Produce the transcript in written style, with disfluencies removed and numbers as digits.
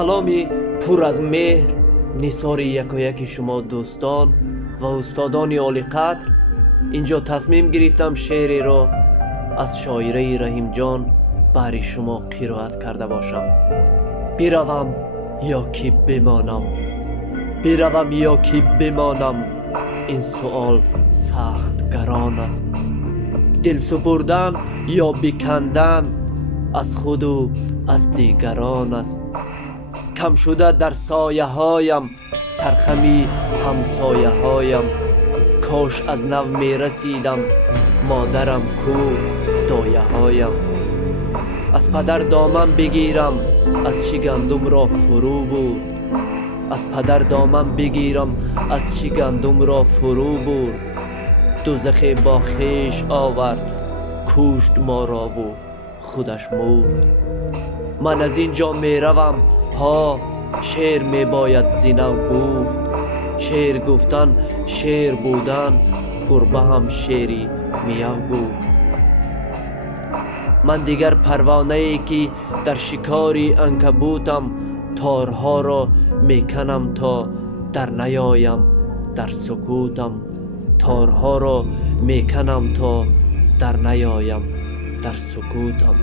سلامی پر از مهر نثار یکایک شما دوستان و استادان عالی قدر. اینجا تصمیم گرفتم شعری را از شاعره رحیم جان برای شما قرائت کرده باشم. بروم یا که بمانم، بروم یا که بمانم، این سؤال سخت گران است. دل سپردن یا بکندن از خود و از دیگران است. کم شده در سایه هایم سرخمی همسایه هایم. کاش از نو می رسیدم مادرم کو دایه هایم. از پدر دامن بگیرم از چی گندم را فرو برد. از پدر دامن بگیرم از چی گندم را فرو برد. دوزخ با خویش آورد کشت ما را و خودش مرد. من از اینجا می روم ها، شعر می باید زینو گفت. شعر گفتن شعر بودن، گربه هم شعری میو گفت. من دیگر پروانه ای که در شکاری عنکبوتم، تارها را میکنم تا در نیایم در سکوتم. تارها را میکنم تا در نیایم در سکوتم.